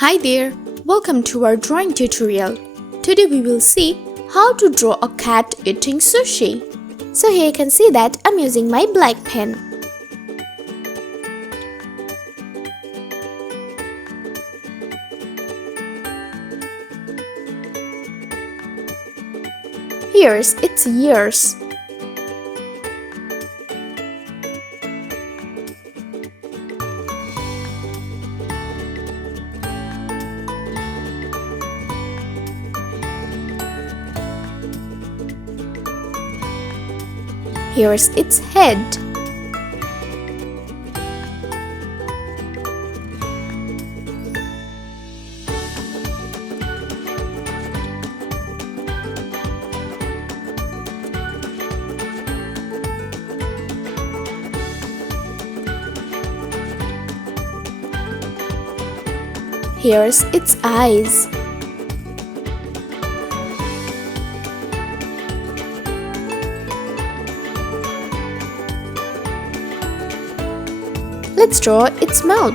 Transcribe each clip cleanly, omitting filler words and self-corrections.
Hi there, welcome to our drawing tutorial. Today we will see how to draw a cat eating sushi. So here you can see that I'm using my black pen. Here's its ears. Here's its head. Here's its eyes. Let's draw its mouth.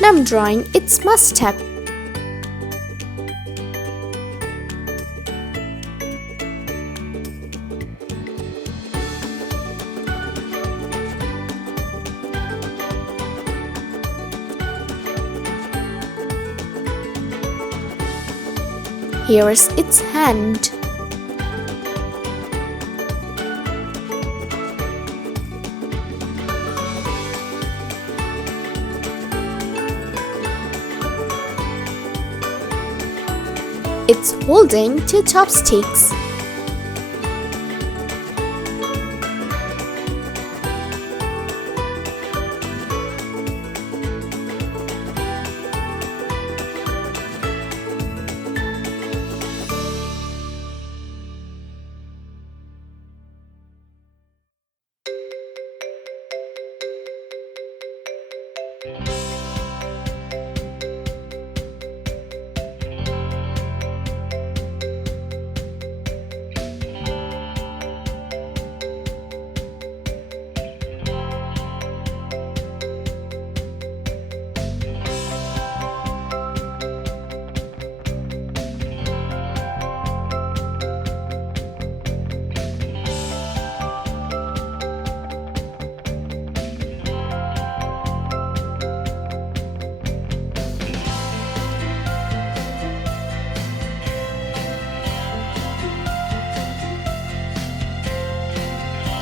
Now I'm drawing its mustache. Here's its hand. It's holding two chopsticks.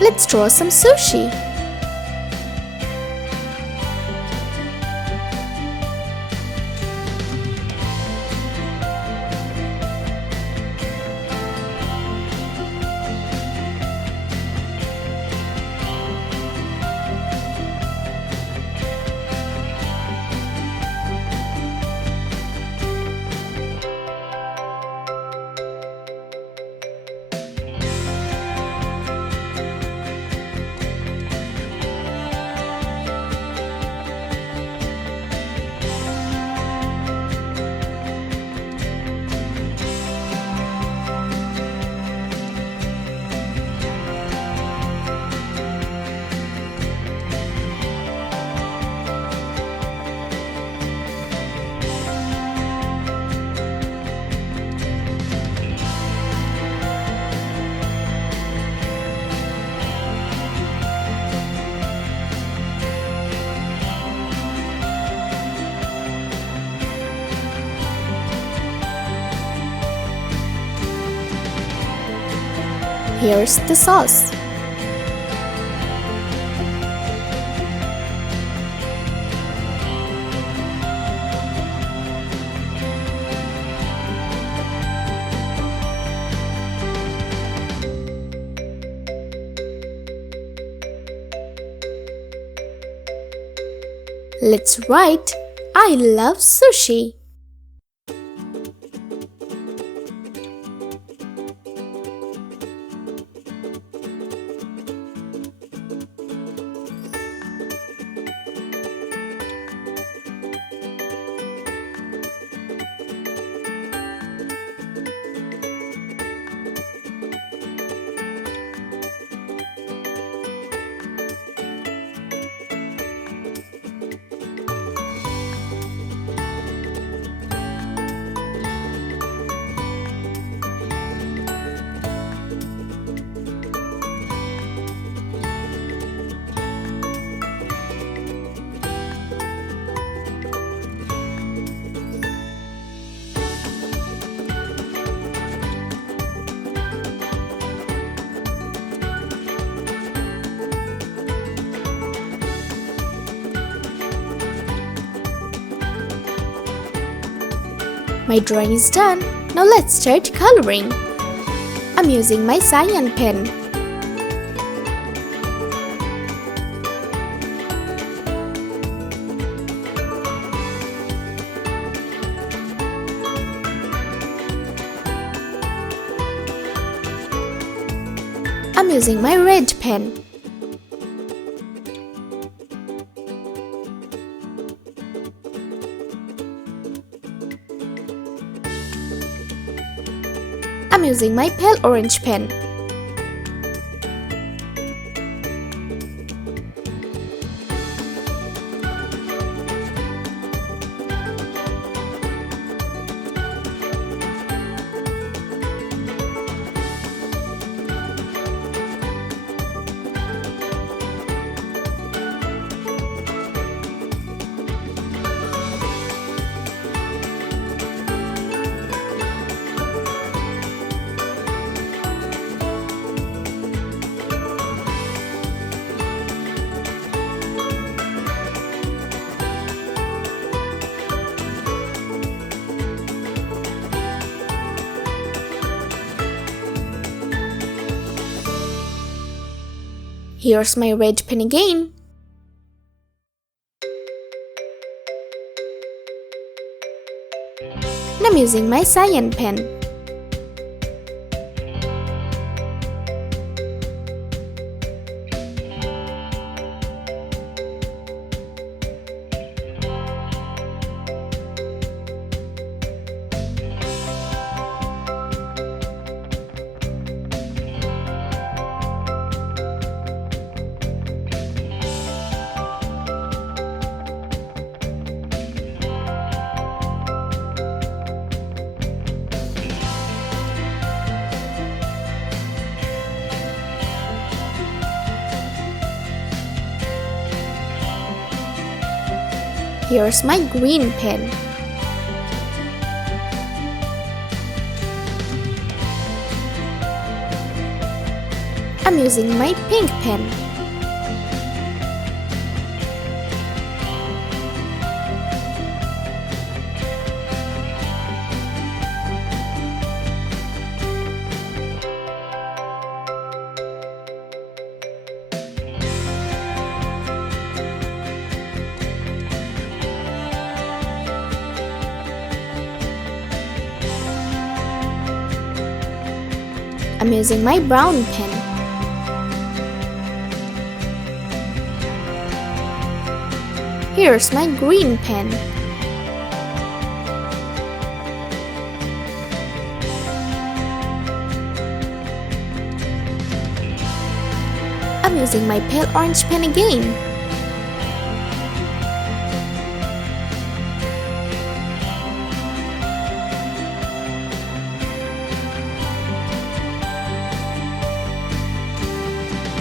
Let's draw some sushi. Here's the sauce. Let's write, I love sushi. My drawing is done. Now let's start coloring. I'm using my cyan pen. I'm using my red pen. I'm using my pale orange pen. Here's my red pen again. And I'm using my cyan pen. Here's my green pen. I'm using my pink pen. I'm using my brown pen. Here's my green pen. I'm using my pale orange pen again.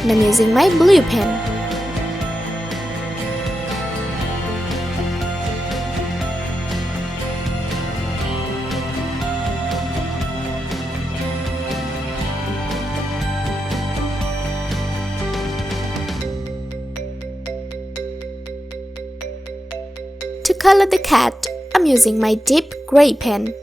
And I'm using my blue pen. To color the cat, I'm using my deep gray pen.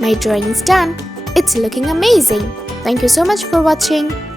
My drawing is done. It's looking amazing. Thank you so much for watching.